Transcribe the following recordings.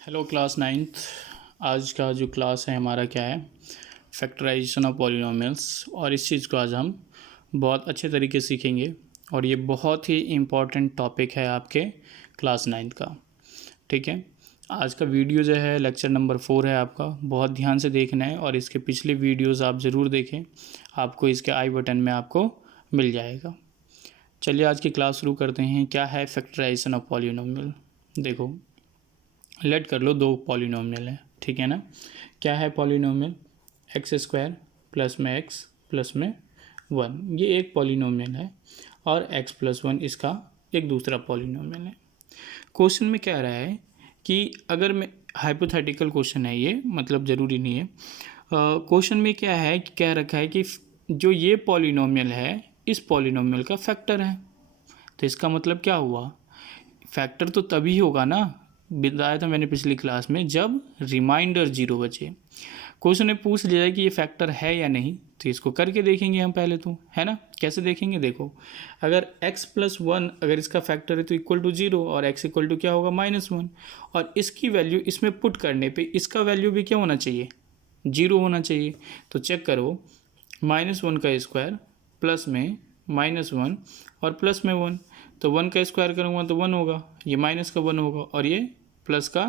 Hello class ninth. आज का जो क्लास है हमारा क्या है, फैक्टराइजेशन ऑफ पॉलिनोमियल्स। और इस चीज़ को आज हम बहुत अच्छे तरीके से सीखेंगे और ये बहुत ही इम्पॉर्टेंट टॉपिक है आपके क्लास नाइन्थ का। ठीक है, आज का वीडियो जो है लेक्चर नंबर 4 है आपका, बहुत ध्यान से देखना है और इसके पिछले वीडियोज़ आप ज़रूर देखें, आपको इसके आई बटन में आपको मिल जाएगा। चलिए आज की क्लास शुरू करते हैं। क्या है फैक्टराइजेशन ऑफ पॉलिनोमियल? देखो, लेट कर लो दो पॉलिनोमियल है, ठीक है ना। क्या है पॉलिनोमियल? एक्स स्क्वायर प्लस में एक्स प्लस में 1, ये एक पॉलिनोमियल है और x प्लस 1 इसका एक दूसरा पॉलिनोमियल है। क्वेश्चन में क्या रहा है कि अगर मैं हाइपोथेटिकल क्वेश्चन है ये, मतलब ज़रूरी नहीं है। क्वेश्चन में क्या है कि कह रखा है कि जो ये पॉलिनोमियल है इस पॉलिनोमियल का फैक्टर है। तो इसका मतलब क्या हुआ, फैक्टर तो तभी होगा ना, बताया था मैंने पिछली क्लास में, जब रिमाइंडर 0 बचे। क्वेश्चन में पूछ लिया है कि ये फैक्टर है या नहीं, तो इसको करके देखेंगे हम पहले तो, है ना। कैसे देखेंगे? देखो, अगर x प्लस 1 अगर इसका फैक्टर है तो इक्वल टू 0 और x इक्वल टू क्या होगा -1, और इसकी वैल्यू इसमें पुट करने पे इसका वैल्यू भी क्या होना चाहिए, 0 होना चाहिए। तो चेक करो, -1 का स्क्वायर प्लस में -1 और प्लस में 1, तो 1 का स्क्वायर करूँगा तो 1 होगा, ये माइनस का 1 होगा और ये प्लस का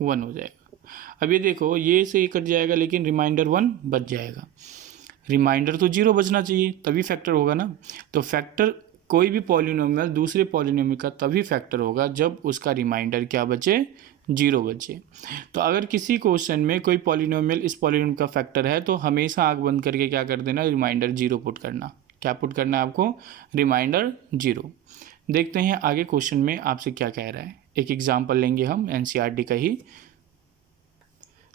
1 हो जाएगा। अब ये देखो, ये से ये कट जाएगा लेकिन रिमाइंडर 1 बच जाएगा। रिमाइंडर तो 0 बचना चाहिए तभी फैक्टर होगा ना। तो फैक्टर कोई भी पॉलिनोमियल दूसरे पॉलिनोमियल का तभी फैक्टर होगा जब उसका रिमाइंडर क्या बचे, 0 बचे। तो अगर किसी क्वेश्चन में कोई पॉलिनोमियल इस पॉलिनोमियल का फैक्टर है तो हमेशा आँख बंद करके क्या कर देना, रिमाइंडर 0 पुट करना। क्या पुट करना है आपको? रिमाइंडर 0। देखते हैं आगे क्वेश्चन में आपसे क्या कह रहा है। एक एग्जाम्पल लेंगे हम एनसीईआरटी का ही।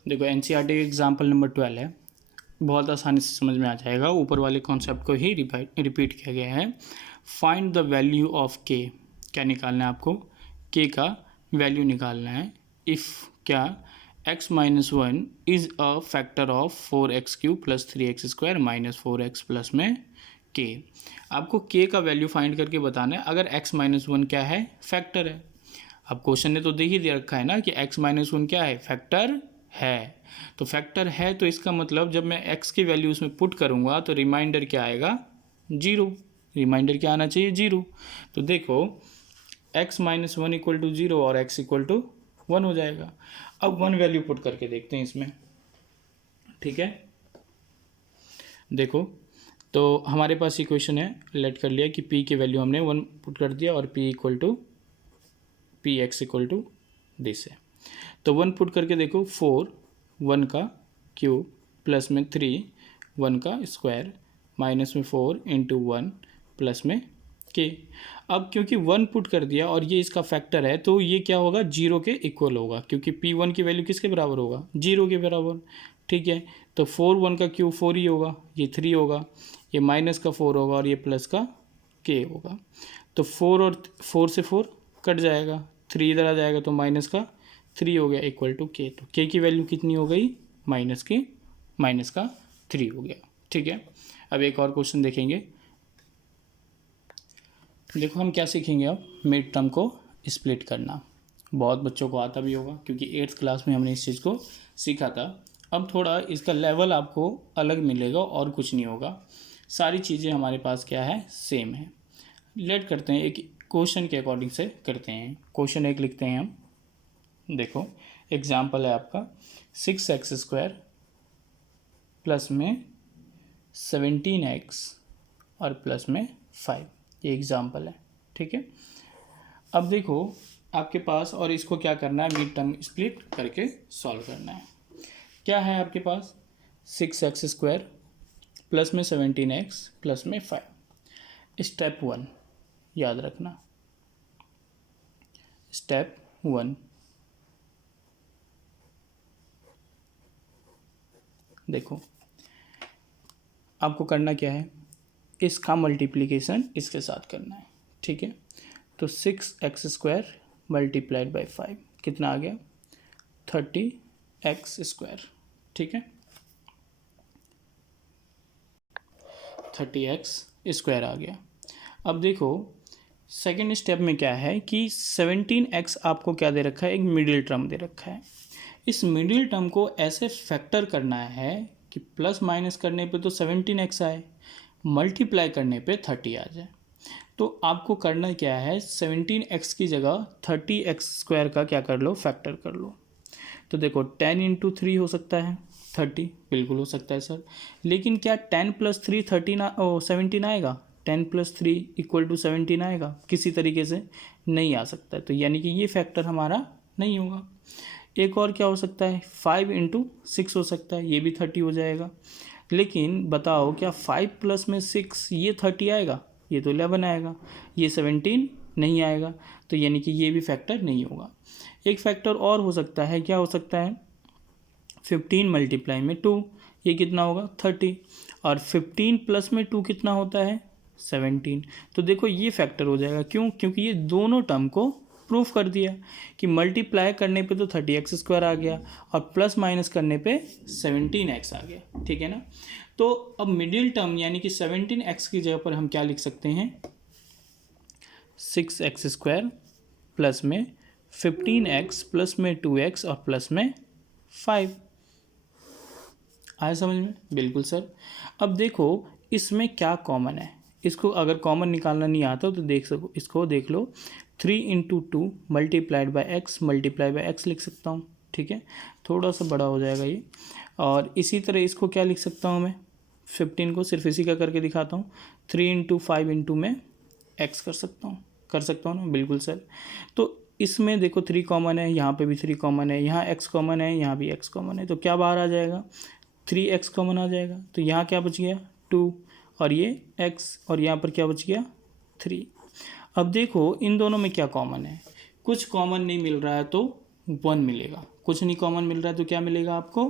देखो, एनसीईआरटी का एग्जाम्पल नंबर 12 है, बहुत आसानी से समझ में आ जाएगा। ऊपर वाले कॉन्सेप्ट को ही रिपीट किया गया है। फाइंड द वैल्यू ऑफ के। क्या निकालना है आपको? के का वैल्यू निकालना है। इफ़ क्या x minus 1 is a factor of 4x³ plus 3x² minus 4x plus में k। आपको k का वैल्यू फाइंड करके बताना है अगर x माइनस 1 क्या है, फैक्टर है। अब क्वेश्चन ने तो देख ही दे रखा है ना कि x माइनस 1 क्या है, फैक्टर है। तो फैक्टर है तो इसका मतलब जब मैं x की वैल्यू उसमें पुट करूँगा तो रिमाइंडर क्या आएगा, 0। रिमाइंडर क्या आना चाहिए, 0। तो देखो, x माइनस 1 इक्वल टू 0 और x इक्वल टू 1 हो जाएगा। अब 1 वैल्यू पुट करके देखते हैं इसमें, ठीक है। देखो, तो हमारे पास इक्वेशन है, लेट कर लिया कि p की वैल्यू हमने 1 पुट कर दिया और p equal to px equal to this है। तो 1 पुट करके देखो, 4 1 का क्यूब प्लस में 3 1 का स्क्वायर माइनस में 4 इंटू 1 प्लस में के। अब क्योंकि 1 पुट कर दिया और ये इसका फैक्टर है तो ये क्या होगा, 0 के इक्वल होगा, क्योंकि p1 की वैल्यू किसके बराबर होगा, 0 के बराबर। ठीक है, तो 4 1 का क्यूब 4 ही होगा, ये 3 होगा, ये माइनस का 4 होगा और ये प्लस का k होगा। तो 4 और 4 से 4 कट जाएगा, 3 इधर आ जाएगा तो माइनस का 3 हो गया इक्वल टू k। तो k की वैल्यू कितनी हो गई, माइनस का 3 हो गया। ठीक है, अब एक और क्वेश्चन देखेंगे। देखो हम क्या सीखेंगे अब, मिड टर्म को स्प्लिट करना। बहुत बच्चों को आता भी होगा क्योंकि 8th क्लास में हमने इस चीज़ को सीखा था। अब थोड़ा इसका लेवल आपको अलग मिलेगा और कुछ नहीं होगा, सारी चीज़ें हमारे पास क्या है, सेम है। लेट करते हैं, एक क्वेश्चन के अकॉर्डिंग से करते हैं। क्वेश्चन एक लिखते हैं हम। देखो, एग्जाम्पल है आपका 6x² प्लस में 17x और प्लस में 5, ये एग्जाम्पल है। ठीक है, अब देखो आपके पास, और इसको क्या करना है, मिड टर्म स्प्लिट करके सॉल्व करना है। क्या है आपके पास, 6x² प्लस में 17x प्लस में 5। स्टेप 1 याद रखना, स्टेप 1, देखो आपको करना क्या है, इसका मल्टीप्लिकेशन इसके साथ करना है। ठीक है, तो 6x² मल्टीप्लाइड बाई 5 कितना आ गया, 30x²। ठीक है, 30x² आ गया। अब देखो सेकेंड स्टेप में क्या है कि 17x आपको क्या दे रखा है, एक मिडिल टर्म दे रखा है। इस मिडिल टर्म को ऐसे फैक्टर करना है कि प्लस माइनस करने पे तो 17x आए, मल्टीप्लाई करने पे 30 आ जाए। तो आपको करना क्या है, 17x की जगह 30x² का क्या कर लो, फैक्टर कर लो। तो देखो 10 × 3 हो सकता है 30, बिल्कुल हो सकता है सर, लेकिन क्या 10 + 3 17 आएगा? 10 + 3 = 17 आएगा? किसी तरीके से नहीं आ सकता है, तो यानी कि ये फैक्टर हमारा नहीं होगा। एक और क्या हो सकता है, 5 × 6 हो सकता है, ये भी 30 हो जाएगा। लेकिन बताओ क्या 5 + 6 ये 30 आएगा? ये तो 11 आएगा, ये 17 नहीं आएगा, तो यानी कि ये भी फैक्टर नहीं होगा। एक फैक्टर और हो सकता है, क्या हो सकता है, 15 × 2 ये कितना होगा, 30, और 15 प्लस में 2 कितना होता है, 17। तो देखो ये फैक्टर हो जाएगा, क्यों? क्योंकि ये दोनों टर्म को प्रूफ कर दिया कि मल्टीप्लाई करने पे तो 30x² आ गया और प्लस माइनस करने पे 17x आ गया, ठीक है ना। तो अब मिडिल टर्म यानी कि 17x की जगह पर हम क्या लिख सकते हैं, 6x² प्लस में 15x प्लस में 2x और प्लस में 5। आया समझ में? बिल्कुल सर। अब देखो इसमें क्या कॉमन है, इसको अगर कॉमन निकालना नहीं आता तो इसको देख लो, 3 × 2 × x लिख सकता हूँ, ठीक है, थोड़ा सा बड़ा हो जाएगा ये। और इसी तरह इसको क्या लिख सकता हूँ मैं, 15 को सिर्फ इसी का करके दिखाता हूँ, 3 × 5 × में x कर सकता हूँ ना, बिल्कुल सर। तो इसमें देखो 3 कॉमन है, यहाँ पे भी 3 कॉमन है, यहाँ x कॉमन है, यहाँ भी x कॉमन है, तो क्या बाहर आ जाएगा, 3x कॉमन आ जाएगा। तो यहाँ क्या बच गया, 2, और ये x, और यहाँ पर क्या बच गया, 3। अब देखो इन दोनों में क्या कॉमन है, कुछ कॉमन नहीं मिल रहा है तो 1 मिलेगा, कुछ नहीं कॉमन मिल रहा है तो क्या मिलेगा आपको,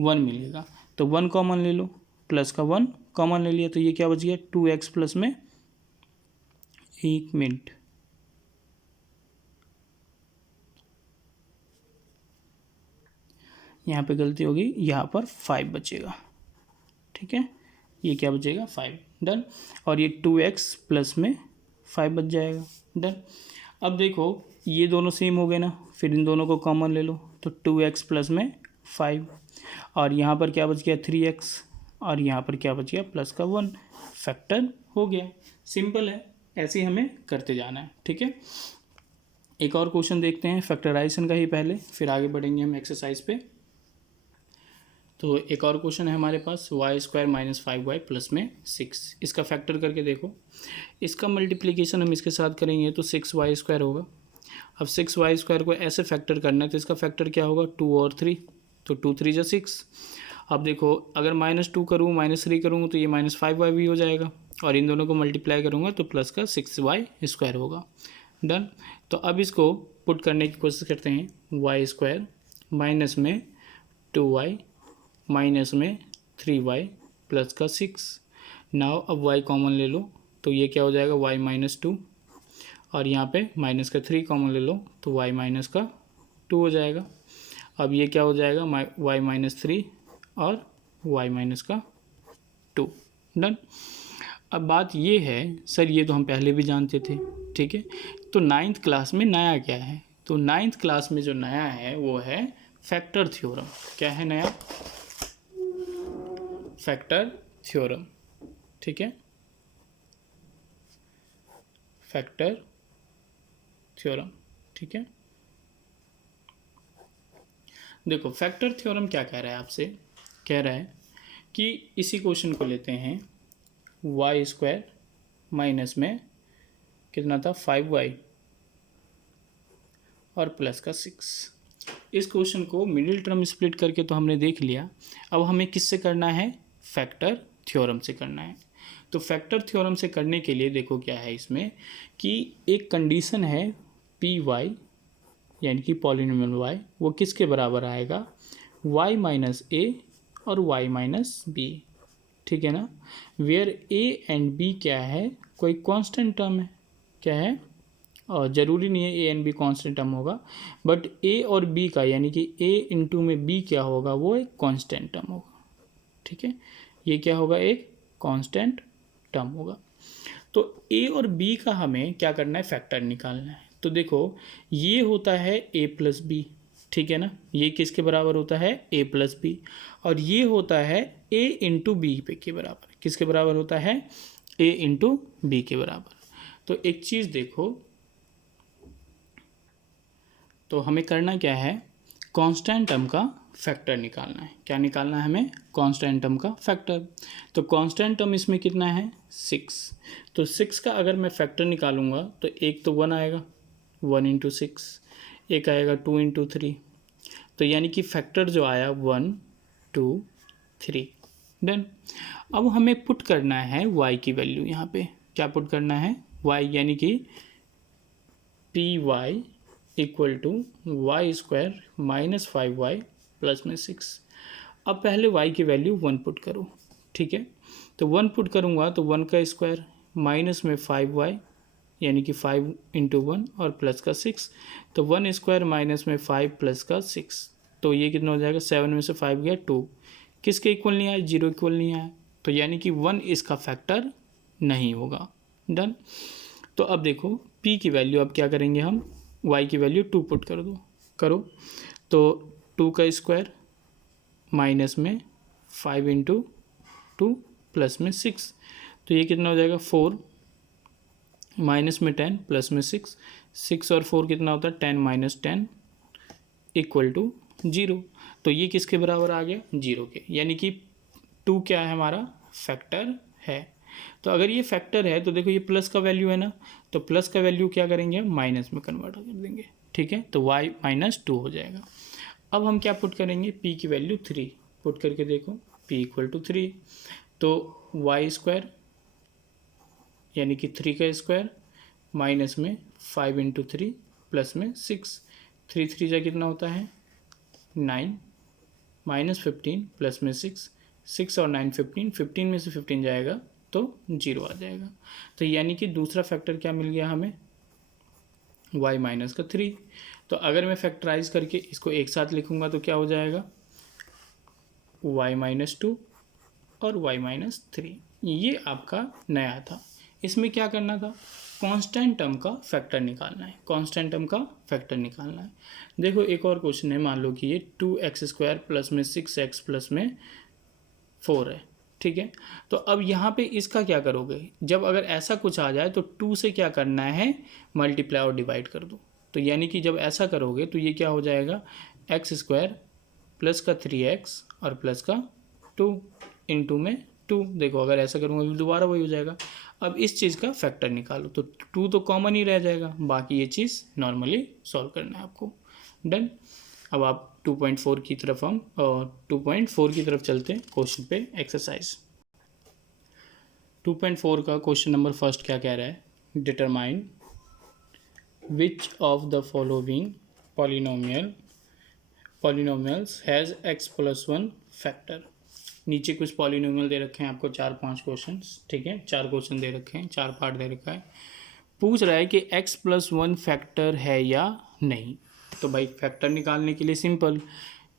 1 मिलेगा। तो 1 कॉमन ले लो, प्लस का 1 कॉमन ले लिया, तो ये क्या बच गया, 2x प्लस में, 1 मिनट, यहाँ पे गलती होगी, यहाँ पर 5 बचेगा, ठीक है, ये क्या बचेगा, 5, डन। और ये 2x प्लस में 5 बच जाएगा, डन। अब देखो ये दोनों सेम हो गए ना, फिर इन दोनों को कॉमन ले लो, तो 2x प्लस में 5, और यहाँ पर क्या बच गया, 3x, और यहाँ पर क्या बच गया, प्लस का 1, फैक्टर हो गया। सिंपल है, ऐसे ही हमें करते जाना है, ठीक है। एक और क्वेश्चन देखते हैं फैक्टराइजेशन का ही पहले, फिर आगे बढ़ेंगे हम एक्सरसाइज पे। तो एक और क्वेश्चन है हमारे पास, y² - 5y प्लस में 6, इसका फैक्टर करके देखो। इसका मल्टीप्लिकेशन हम इसके साथ करेंगे तो 6y² होगा। अब 6y² को ऐसे फैक्टर करना है तो इसका फैक्टर क्या होगा, 2 और 3, तो 2 3 = 6। अब देखो अगर -2 करूँ -3 करूँ तो ये -5y भी हो जाएगा, और इन दोनों को मल्टीप्लाई करूँगा तो प्लस का 6y² होगा, डन। तो अब इसको पुट करने की कोशिश करते हैं, y² माइनस में 2y माइनस में 3y प्लस का 6। नाउ अब y कॉमन ले लो तो ये क्या हो जाएगा, y - 2, और यहाँ पे माइनस का 3 कॉमन ले लो तो y - 2 हो जाएगा। अब ये क्या हो जाएगा, y - 3 और y - 2, डन। अब बात ये है सर, ये तो हम पहले भी जानते थे, ठीक है, तो 9th क्लास में नया क्या है, तो 9th क्लास में जो नया है वो है फैक्टर थ्योरम। क्या है नया, फैक्टर थ्योरम, ठीक है, फैक्टर थ्योरम, ठीक है। देखो फैक्टर थ्योरम क्या कह रहा है आपसे, कह रहा है कि इसी क्वेश्चन को लेते हैं, y² माइनस में कितना था, 5y और प्लस का 6। इस क्वेश्चन को मिडिल टर्म स्प्लिट करके तो हमने देख लिया, अब हमें किससे करना है, फैक्टर थ्योरम से करना है। तो फैक्टर थ्योरम से करने के लिए देखो क्या है इसमें, कि एक कंडीशन है पी वाई यानी कि पॉलिनोमियल y, वो किसके बराबर आएगा, y माइनस a और y माइनस b, ठीक है ना, वेयर a एंड b क्या है, कोई कांस्टेंट टर्म है, क्या है, और ज़रूरी नहीं है a and b constant term होगा, बट a और b का यानी कि a इंटू में b क्या होगा, वो एक कांस्टेंट टर्म होगा, ठीक है, ये क्या होगा, एक कांस्टेंट टर्म होगा। तो ए और बी का हमें क्या करना है, फैक्टर निकालना है। तो देखो ये होता है ए प्लस बी, ठीक है ना, ये किसके बराबर होता है, ए प्लस बी, और ये होता है ए इंटू बी पे के बराबर, किसके बराबर होता है, ए इंटू बी के बराबर। तो एक चीज़ देखो, तो हमें करना क्या है, कांस्टेंट टर्म का फैक्टर निकालना है। क्या निकालना है हमें, कांस्टेंट टर्म का फैक्टर। तो कांस्टेंट टर्म इसमें कितना है, 6। तो 6 का अगर मैं फैक्टर निकालूंगा तो एक तो 1 आएगा, 1 इंटू 6, एक आएगा 2 इंटू 3, तो यानी कि फैक्टर जो आया 1 2 3, डन। अब हमें पुट करना है y की वैल्यू, यहाँ पे क्या पुट करना है, y, यानी कि P Y equal to Y square minus 5y plus में 6। अब पहले y की वैल्यू 1 पुट करो, ठीक है। तो 1 पुट करूँगा तो 1 का स्क्वायर माइनस में 5y, यानी कि 5 इंटू 1 और प्लस का 6, तो 1 स्क्वायर माइनस में 5 प्लस का 6, तो ये कितना हो जाएगा, 7 में से 5 गया 2, किसके इक्वल नहीं आया, 0 इक्वल नहीं आया, तो यानी कि 1 इसका फैक्टर नहीं होगा, डन। तो अब देखो p की वैल्यू अब क्या करेंगे हम, y की वैल्यू 2 पुट करो, तो 2 का स्क्वायर माइनस में 5 इंटू 2 प्लस में 6, तो ये कितना हो जाएगा, 4 माइनस में 10 प्लस में 6, 6 और 4 कितना होता है, 10 माइनस 10 इक्वल टू 0। तो ये किसके बराबर आ गया, 0 के, यानी कि 2 क्या है हमारा, फैक्टर है। तो अगर ये फैक्टर है तो देखो ये प्लस का वैल्यू है ना, तो प्लस का वैल्यू क्या करेंगे, माइनस में कन्वर्ट कर देंगे, ठीक है, तो y माइनस 2 हो जाएगा। अब हम क्या पुट करेंगे, p की वैल्यू 3 पुट करके देखो, p इक्वल टू 3, तो वाई स्क्वायर यानी कि 3 का स्क्वायर माइनस में 5 इंटू 3 प्लस में 6, 3 3 जा कितना होता है 9, माइनस 15 प्लस में 6, 6 और 9 15, 15 में से 15 जाएगा तो 0 आ जाएगा। तो यानी कि दूसरा फैक्टर क्या मिल गया हमें, y माइनस का 3। तो अगर मैं फैक्टराइज करके इसको एक साथ लिखूंगा तो क्या हो जाएगा, y माइनस 2 और y माइनस 3, ये आपका नया था। इसमें क्या करना था, कांस्टेंट टर्म का फैक्टर निकालना है, कांस्टेंट टर्म का फैक्टर निकालना है। देखो एक और क्वेश्चन है, मान लो कि ये 2x स्क्वायर प्लस में 6x प्लस में 4 है, ठीक है। तो अब यहाँ पे इसका क्या करोगे, जब अगर ऐसा कुछ आ जाए तो 2 से क्या करना है, मल्टीप्लाई और डिवाइड कर दो। तो यानी कि जब ऐसा करोगे तो ये क्या हो जाएगा, एक्स स्क्वायर प्लस का 3x और प्लस का 2 इंटू में 2। देखो अगर ऐसा करूँगा तो दोबारा वही हो जाएगा। अब इस चीज़ का फैक्टर निकालो, तो 2 तो कॉमन ही रह जाएगा, बाकी ये चीज़ नॉर्मली सॉल्व करना है आपको, डन। अब आप 2.4 की तरफ हम 2.4 की तरफ चलते हैं क्वेश्चन पे, एक्सरसाइज 2.4 का क्वेश्चन नंबर फर्स्ट क्या कह रहा है, determine which of the following polynomials has x plus 1 factor. नीचे कुछ पॉलिनोमियल दे रखे हैं आपको, 4-5 क्वेश्चन, ठीक है, 4 क्वेश्चन दे रखे हैं, 4 पार्ट दे रखा है। पूछ रहा है कि x प्लस 1 फैक्टर है या नहीं। तो भाई फैक्टर निकालने के लिए सिंपल,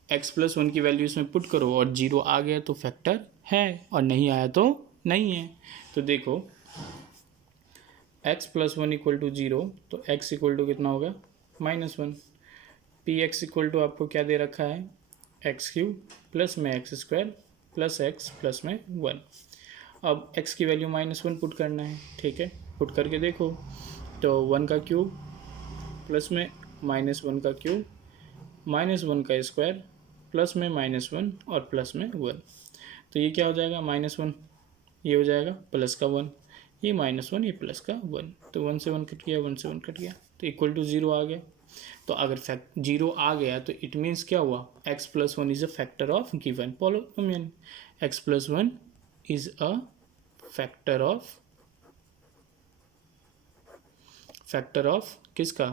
x प्लस 1 की वैल्यू इसमें पुट करो और 0 आ गया तो फैक्टर है, और नहीं आया तो नहीं है। तो देखो x प्लस 1 इक्वल टू 0, तो x इक्वल टू कितना होगा, -1। पी एक्स इक्वल टू आपको क्या दे रखा है, x³ प्लस में x square plus x plus में 1। अब x की वैल्यू -1 पुट करना है, ठीक है, पुट करके देखो, तो 1 का क्यूब प्लस में -1 का क्यूब -1 का स्क्वायर प्लस में -1 और प्लस में 1, तो ये क्या हो जाएगा, -1, ये हो जाएगा प्लस का 1, ये -1, ये प्लस का 1, तो 1 से 1 कट गया, 1 से 1 कट गया, तो इक्वल टू 0 आ गया। तो अगर 0 आ गया तो इट मीन्स क्या हुआ, x plus 1 is a factor of given polynomial, x plus 1 is a factor of किसका,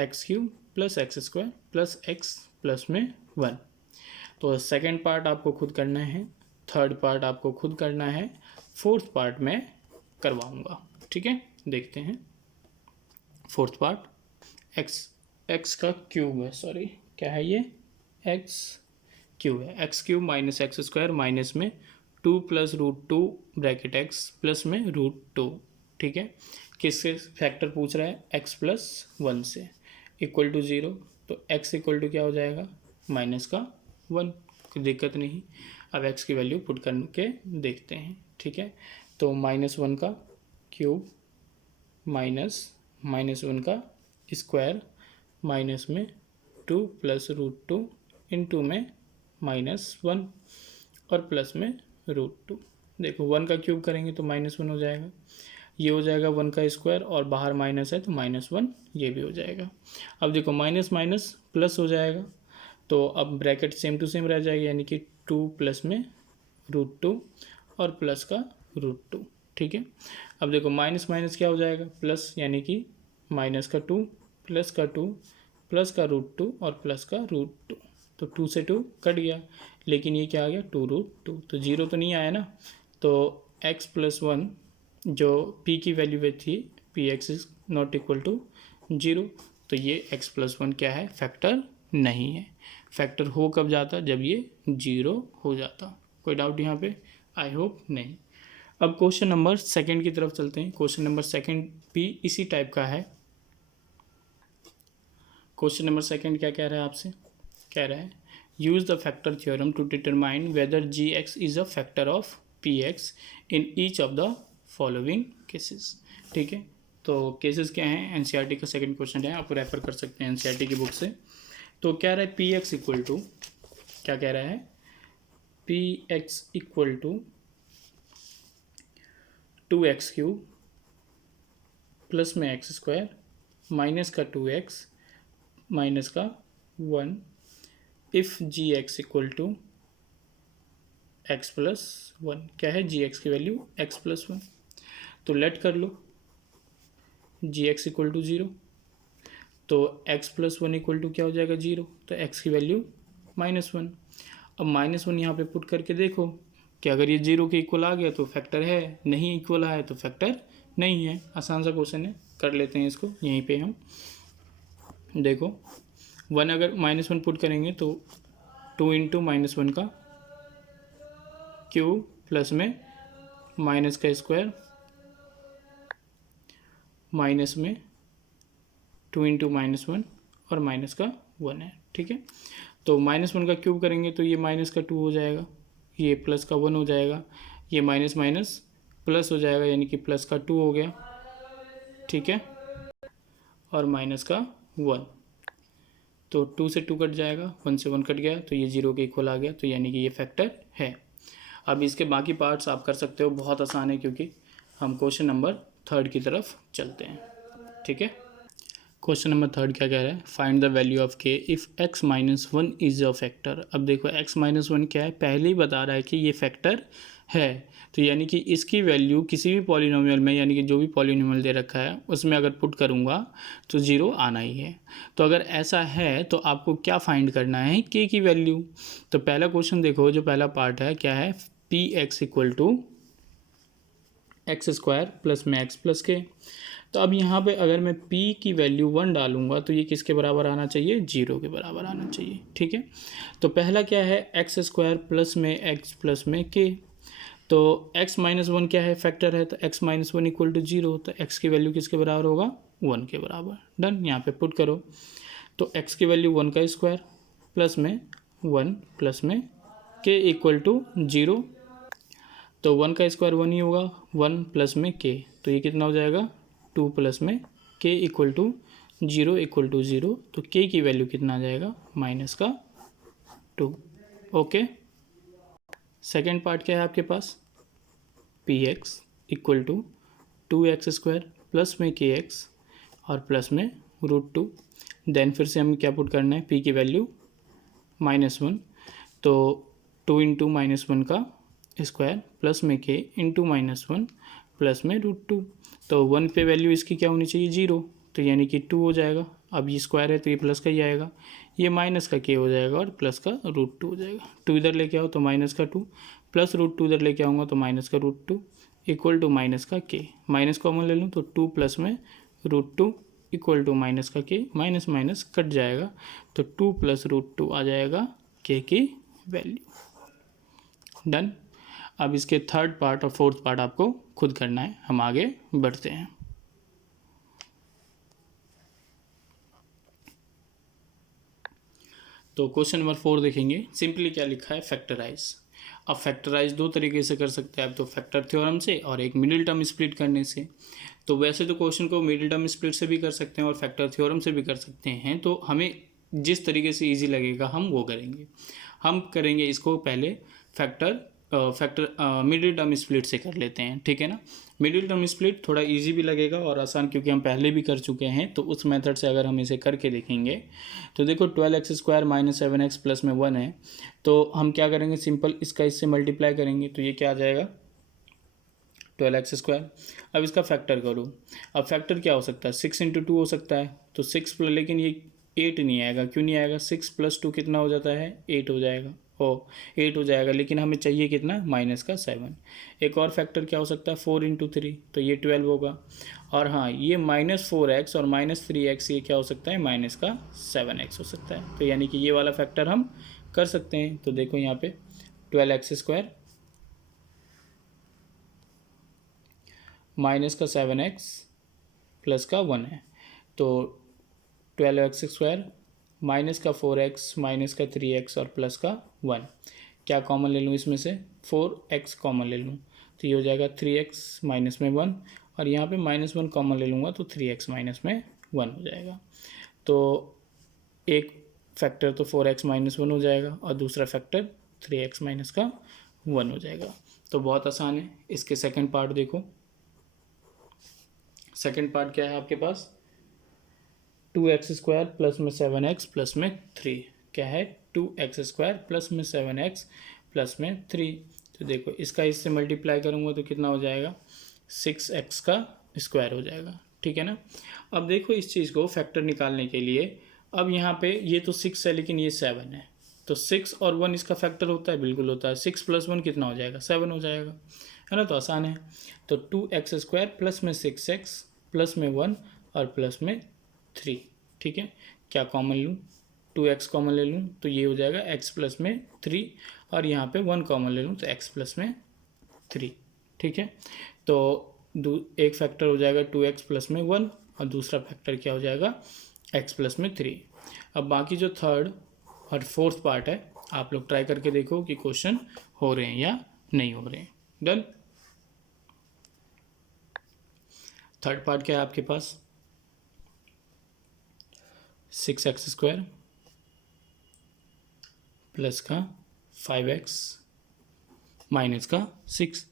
x³ plus x square plus x plus में 1। तो सेकेंड पार्ट आपको खुद करना है, थर्ड पार्ट आपको खुद करना है, फोर्थ पार्ट में करवाऊंगा, ठीक है। देखते हैं फोर्थ पार्ट, x का क्यूब है, सॉरी क्या है ये, x³ है, x³ minus x square minus में 2 plus root two bracket X plus में रूट टू, ठीक है। किससे फैक्टर पूछ रहा है? x प्लस वन से, इक्वल टू 0। तो x इक्वल टू क्या हो जाएगा? माइनस का 1, कोई दिक्कत नहीं। अब x की वैल्यू पुट करके देखते हैं, ठीक है। तो -1 का क्यूब माइनस 1 का स्क्वायर माइनस में 2 प्लस रूट टू इंटू में -1 और प्लस में रूट टू। देखो 1 का क्यूब करेंगे तो -1 हो जाएगा, ये हो जाएगा 1 का स्क्वायर और बाहर माइनस है तो -1 ये भी हो जाएगा। अब देखो माइनस माइनस प्लस हो जाएगा, तो अब ब्रैकेट सेम टू सेम रह जाएगी, यानी कि 2 प्लस में रूट टू और प्लस का रूट टू, ठीक है। अब देखो माइनस माइनस क्या हो जाएगा? प्लस, यानी कि माइनस का 2 प्लस का 2 प्लस का रूट टू और प्लस का रूट टू, तो 2 से 2 कट गया, लेकिन ये क्या आ गया? 2 रूट 2, तो 0 तो नहीं आया ना। तो x प्लस 1 जो p की वैल्यू थी, p x is not equal to 0, तो ये x प्लस 1 क्या है? फैक्टर नहीं है। फैक्टर हो कब जाता? जब ये 0 हो जाता। कोई डाउट यहाँ पे? आई होप नहीं। अब क्वेश्चन नंबर सेकंड की तरफ चलते हैं। क्वेश्चन नंबर सेकंड भी इसी टाइप का है। क्वेश्चन नंबर सेकंड क्या कह रहा है आपसे? कह रहा है use the factor theorem to determine whether g x is a factor of p x in each of the following cases, ठीक है। तो केसेस क्या हैं? एनसीईआरटी का सेकंड क्वेश्चन है, आप रेफर कर सकते हैं एनसीईआरटी की बुक से। तो कह रहा है पी एक्स इक्वल टू, क्या कह रहा है? P x equal to 2x cube plus में एक्स स्क्वायर माइनस का 2x माइनस का 1 if g x equal to x plus 1। क्या है? जी एक्स की वैल्यू एक्स प्लस 1। तो लेट कर लो जी एक्स इक्वल टू 0, तो एक्स प्लस 1 इक्वल टू क्या हो जाएगा? 0, तो एक्स की वैल्यू -1। अब -1 यहाँ पे पुट करके देखो कि अगर ये 0 के इक्वल आ गया तो फैक्टर है, नहीं इक्वल आया तो फैक्टर नहीं है। आसान सा क्वेश्चन है, कर लेते हैं इसको यहीं पे हम। देखो 1 अगर -1 पुट करेंगे तो 2 इंटू -1 का क्यूब प्लस में माइनस का स्क्वायर माइनस में 2 इंटू -1 और माइनस का 1 है, ठीक है। तो -1 का क्यूब करेंगे तो ये माइनस का 2 हो जाएगा, ये प्लस का 1 हो जाएगा, ये माइनस माइनस प्लस हो जाएगा, यानी कि प्लस का 2 हो गया, ठीक है, और माइनस का 1। तो 2 से 2 कट जाएगा, 1 से 1 कट गया, तो ये 0 के इक्वल आ गया, तो यानी कि ये फैक्टर है। अब इसके बाकी पार्ट्स आप कर सकते हो, बहुत आसान है, क्योंकि हम क्वेश्चन नंबर थर्ड की तरफ चलते हैं, ठीक है। क्वेश्चन नंबर थर्ड क्या कह रहा है? फाइंड द वैल्यू ऑफ के if x minus 1 is a factor. अब देखो x माइनस 1 क्या है? पहले ही बता रहा है कि ये फैक्टर है, तो यानी कि इसकी वैल्यू किसी भी पॉलिनोमियल में, यानी कि जो भी पॉलिनोमियल दे रखा है उसमें अगर पुट करूँगा तो 0 आना ही है। तो अगर ऐसा है तो आपको क्या फाइंड करना है? k की वैल्यू। तो पहला क्वेश्चन देखो, जो पहला पार्ट है क्या है? P x equal to x square plus में एक्स प्लस के। तो अब यहाँ पे अगर मैं p की वैल्यू 1 डालूंगा तो ये किसके बराबर आना चाहिए? 0 के बराबर आना चाहिए, ठीक है। तो पहला क्या है? एक्स स्क्वायर प्लस में एक्स प्लस में k। तो x माइनस 1 क्या है? फैक्टर है, तो x माइनस 1 इक्वल टू 0, तो x की वैल्यू किसके बराबर होगा? 1 के बराबर। डन, यहाँ पे पुट करो, तो x की वैल्यू 1 का स्क्वायर प्लस में 1 प्लस में k इक्वल टू 0। तो 1 का स्क्वायर 1 ही होगा, 1 प्लस में k, तो ये कितना हो जाएगा? 2 प्लस में k equal to 0 equal to 0, तो k की वैल्यू कितना आ जाएगा? माइनस का 2। ओके, सेकेंड पार्ट क्या है आपके पास? P x equal to 2x square plus में के एक्स और प्लस में √2। देन फिर से हमें क्या पुट करना है? p की वैल्यू -1, तो 2 इंटू -1 का स्क्वायर प्लस में k इंटू -1 प्लस में √2। तो 1 पे वैल्यू इसकी क्या होनी चाहिए? 0, तो यानी कि 2 हो जाएगा। अब ये स्क्वायर है तो ये प्लस का ही आएगा, ये माइनस का k हो जाएगा और प्लस का √2 हो जाएगा। 2 इधर लेके आओ तो माइनस का 2 प्लस √2 इधर लेके आऊँगा तो माइनस का √2 इक्वल टू माइनस का k। माइनस कॉमन ले लूँ तो 2 प्लस में √2 इक्वल टू माइनस का k, माइनस माइनस कट जाएगा, तो 2 प्लस √2 आ जाएगा k की वैल्यू। डन। अब इसके थर्ड पार्ट और फोर्थ पार्ट आपको खुद करना है। हम आगे बढ़ते हैं। तो क्वेश्चन नंबर 4 देखेंगे। सिंपली क्या लिखा है, फैक्टराइज। अब फैक्टराइज दो तरीके से कर सकते हैं आप, तो फैक्टर थ्योरम से और एक मिडिल टर्म स्प्लिट करने से। तो वैसे तो क्वेश्चन को मिडिल टर्म स्प्लिट से भी कर सकते हैं और फैक्टर थ्योरम से भी कर सकते हैं, तो हमें जिस तरीके से इजी लगेगा हम वो करेंगे। हम करेंगे इसको पहले मिडिल टर्म स्प्लिट से कर लेते हैं, ठीक है ना। मिडिल टर्म स्प्लिट थोड़ा इजी भी लगेगा और आसान, क्योंकि हम पहले भी कर चुके हैं। तो उस मेथड से अगर हम इसे करके देखेंगे तो देखो 12x² माइनस 7x प्लस में 1 है, तो हम क्या करेंगे, सिंपल इसका इससे मल्टीप्लाई करेंगे तो ये क्या आ जाएगा 12x²। अब इसका फैक्टर करो। अब फैक्टर क्या हो सकता है, 6 × 2 हो सकता है, तो 6 प्लस, लेकिन ये 8 नहीं आएगा। क्यों नहीं आएगा, 6 + 2 कितना हो जाता है, 8 हो जाएगा। 8 हो जाएगा, लेकिन हमें चाहिए कितना, -7। एक और फैक्टर क्या हो सकता है, 4 × 3, तो ये 12 होगा। और हाँ, ये -4x और -3x, ये क्या हो सकता है, -7x हो सकता है। तो यानी कि ये वाला फैक्टर हम कर सकते हैं। तो देखो यहाँ पे 12x² -7x प्लस का 1 है, तो 12x² -4x -3x और प्लस का 1। क्या कॉमन ले लूँ इसमें से, 4x कॉमन ले लूँ, तो ये हो जाएगा 3x माइनस में 1, और यहाँ पे -1 कॉमन ले लूँगा तो 3x माइनस में 1 हो जाएगा। तो एक फैक्टर तो 4x माइनस 1 हो जाएगा और दूसरा फैक्टर 3x माइनस का 1 हो जाएगा। तो बहुत आसान है। इसके सेकंड पार्ट देखो। सेकंड पार्ट क्या है आपके पास, 2x² प्लस में 7x प्लस में 3। क्या है, 2x² प्लस में 7x प्लस में 3। तो देखो इसका इससे मल्टीप्लाई करूँगा तो कितना हो जाएगा, 6x का स्क्वायर हो जाएगा, ठीक है ना। अब देखो इस चीज़ को फैक्टर निकालने के लिए, अब यहाँ पे ये तो 6 है लेकिन ये 7 है, तो 6 और 1 इसका फैक्टर होता है, बिल्कुल होता है। 6 + 1 कितना हो जाएगा, 7 हो जाएगा, है ना। तो आसान है। तो 2x² प्लस में 6x प्लस में 1 और प्लस में 3, ठीक है। क्या कॉमन लूँ, 2x कॉमन ले लूँ तो ये हो जाएगा x प्लस में 3, और यहाँ पे 1 कॉमन ले लूँ तो x प्लस में 3, ठीक है। तो एक फैक्टर हो जाएगा 2x प्लस में 1 और दूसरा फैक्टर क्या हो जाएगा, x प्लस में 3। अब बाकी जो थर्ड और फोर्थ पार्ट है, आप लोग ट्राई करके देखो कि क्वेश्चन हो रहे हैं या नहीं हो रहे हैं। डन। थर्ड पार्ट क्या है आपके पास, 6x² प्लस का 5x माइनस का 6।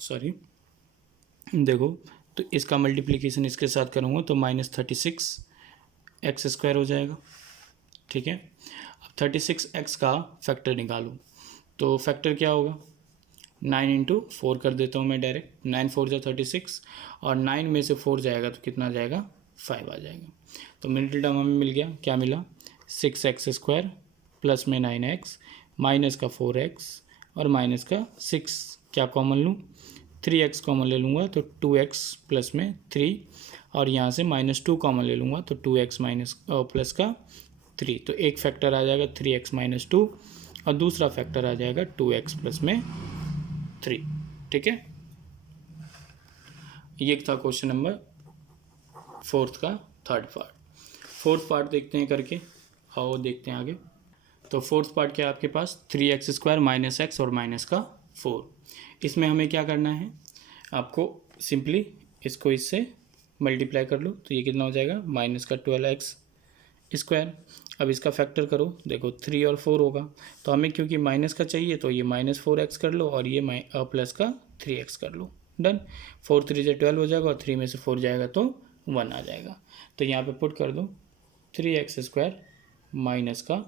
सॉरी, देखो तो इसका मल्टीप्लिकेशन इसके साथ करूँगा तो -36x² हो जाएगा, ठीक है। अब 36x का फैक्टर निकालूँ तो फैक्टर क्या होगा, 9 × 4 कर देता हूँ मैं डायरेक्ट। 9 × 4 = 36 और 9 में से 4 जाएगा तो कितना जाएगा, 5 आ जाएगा। तो मिडिल टर्म हमें मिल गया, क्या मिला, 6x² प्लस में 9x माइनस का 4x और माइनस का 6। क्या कॉमन लूँ, 3x कॉमन ले लूँगा तो 2x प्लस में 3, और यहाँ से -2 कॉमन ले लूँगा तो 2x प्लस का 3। तो एक फैक्टर आ जाएगा 3x - 2 और दूसरा फैक्टर आ जाएगा 2x प्लस में 3, ठीक है। ये था क्वेश्चन नंबर 4 का थर्ड पार्ट। फोर्थ पार्ट देखते हैं करके, आओ देखते हैं आगे। तो फोर्थ पार्ट क्या है आपके पास, 3x² माइनस x और माइनस का 4। इसमें हमें क्या करना है, आपको सिंपली इसको इससे मल्टीप्लाई कर लो तो ये कितना हो जाएगा, -12x²। अब इसका फैक्टर करो, देखो 3 और 4 होगा, तो हमें क्योंकि माइनस का चाहिए तो ये -4x कर लो और ये प्लस का 3x कर लो। डन। 4 × 3 = 12 हो जाएगा और 3 में से 4 जाएगा तो 1 आ जाएगा। तो यहाँ पे पुट कर दो 3x² माइनस का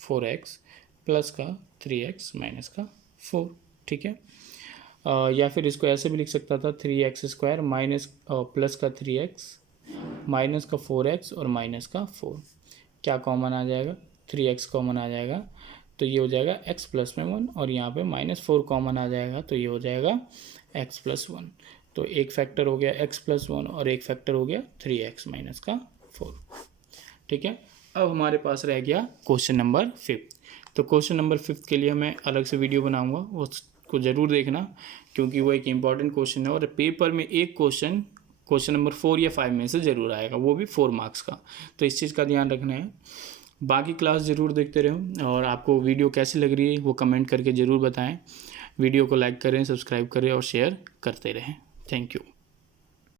4x प्लस का 3x माइनस का 4, ठीक है। या फिर इसको ऐसे भी लिख सकता था, 3x² माइनस प्लस का 3x माइनस का 4x और माइनस का 4। क्या कॉमन आ जाएगा, 3x कॉमन आ जाएगा तो ये हो जाएगा x प्लस में 1, और यहाँ पे -4 कॉमन आ जाएगा तो ये हो जाएगा x प्लस 1। तो एक फैक्टर हो गया x प्लस 1 और एक फैक्टर हो गया 3x माइनस का 4, ठीक है। अब हमारे पास रह गया क्वेश्चन नंबर 5। तो क्वेश्चन नंबर 5 के लिए मैं अलग से वीडियो बनाऊंगा, उसको ज़रूर देखना, क्योंकि वो एक इम्पॉर्टेंट क्वेश्चन है और पेपर में एक क्वेश्चन नंबर 4 या 5 में से ज़रूर आएगा, वो भी 4 मार्क्स का। तो इस चीज़ का ध्यान रखना है। बाकी क्लास ज़रूर देखते रहो, और आपको वीडियो कैसी लग रही है वो कमेंट करके ज़रूर बताएं। वीडियो को लाइक करें, सब्सक्राइब करें और शेयर करते रहें। Thank you.